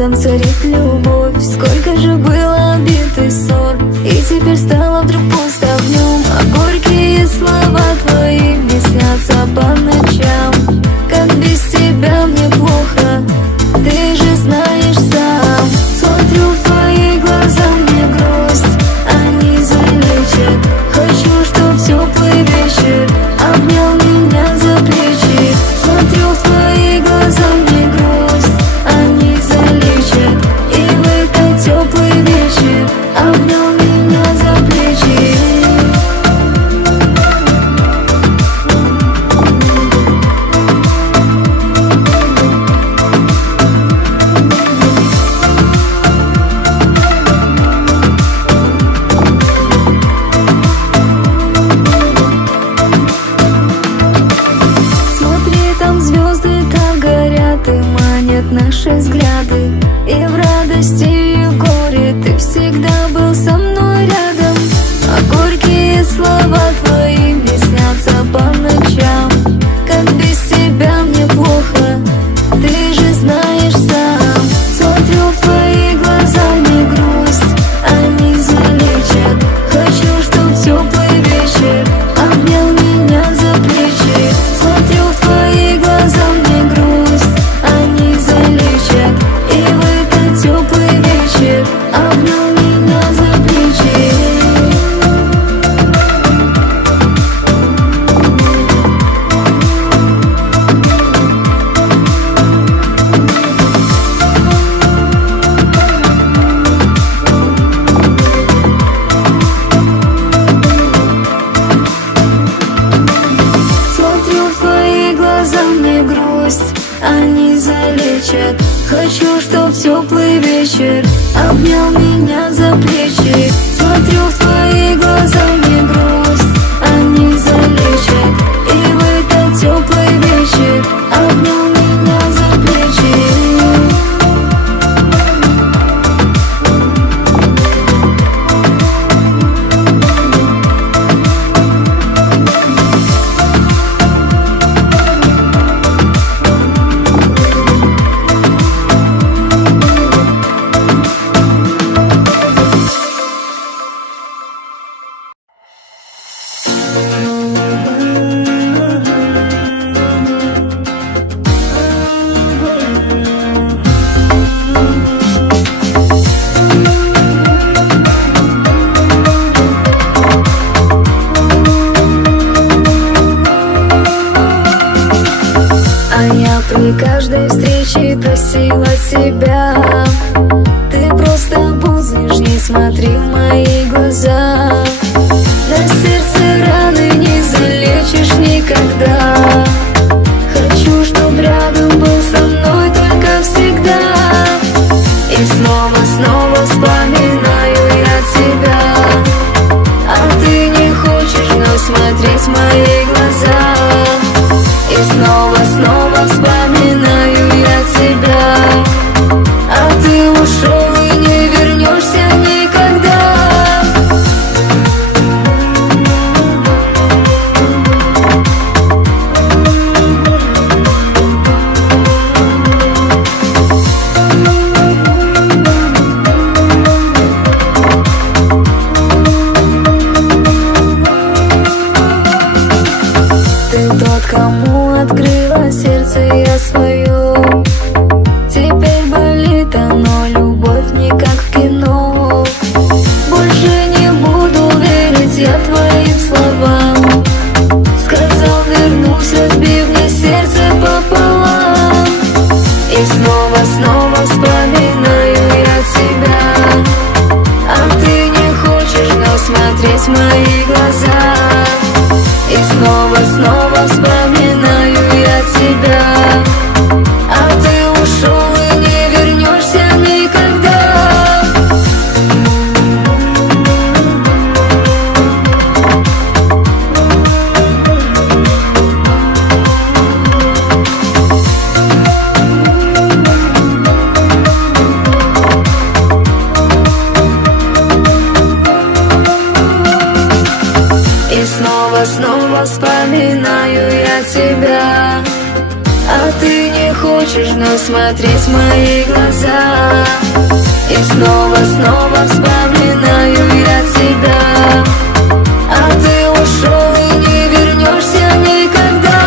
рядом царит любовь. Сколько же было обид и ссор, и теперь стало вдруг пусто в нем. А горькие слова твои мне снятся по ночам. Как без тебя мне плохо, ты же знаешь сам. Смотрю в твои глаза, мне грусть, они залечат. Хочу, чтоб в теплый вечер обнял меня за плечи. Смотрю в твои глаза, мне грусть, они залечат. И в этот теплый вечер обнял меня за плечи. смотреть в мои глаза. И снова вспоминаю я тебя, а ты ушел и не вернешься никогда. Ты тот, кому открыла сердце я свое. Теперь болит оно, любовь не как в кино. Больше не буду верить я твоим словам. Сказал, вернусь, разбив мне сердце пополам. И снова вспоминаю я тебя, а ты не хочешь вновь смотреть в мои глаза. И снова вспоминаю я тебя, а ты ушел и не вернешься никогда. И снова вспоминаю я тебя, а ты не хочешь вновь смотреть в мои глаза. И снова вспоминаю я тебя, а ты ушел и не вернешься никогда.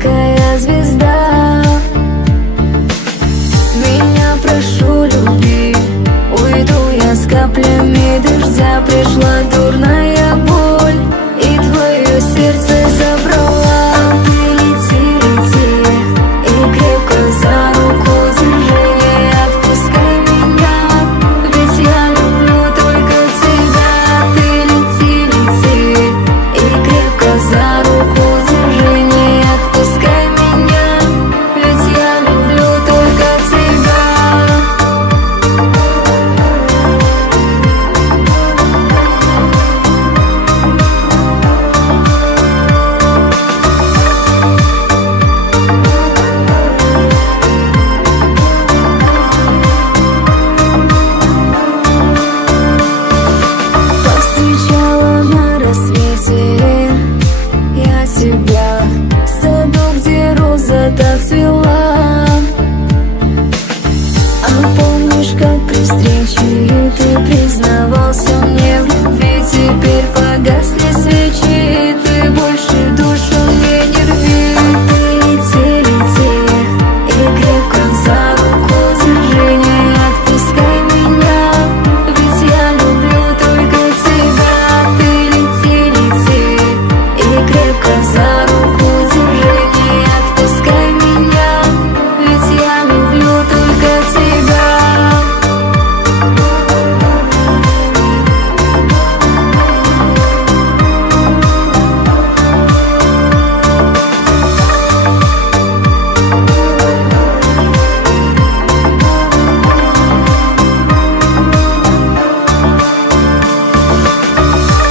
яркая звезда. Меня прошу, люби, уйду я с каплями дождя. Пришла дурная боль и твое сердце забрала. А ты лети, лети и крепко за руку держи, не отпускай меня, ведь я люблю только тебя. Ты лети, лети и крепко за руку держи, не отпускай меня, ведь я люблю только тебя. Повстречала на рассвете я тебя в саду, где роза доцвела. А помнишь, как при встрече ты признавался мне в любви? Теперь погасли свечи, ты больше душу мне не рви. Ты лети, лети и крепко за руку держи, не отпускай меня, ведь я люблю только тебя. Ты лети, лети и крепко за руку держи, не отпускай меня, ведь я люблю только тебя.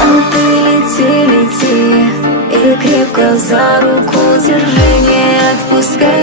А ты лети, лети и крепко за руку держи, не отпускай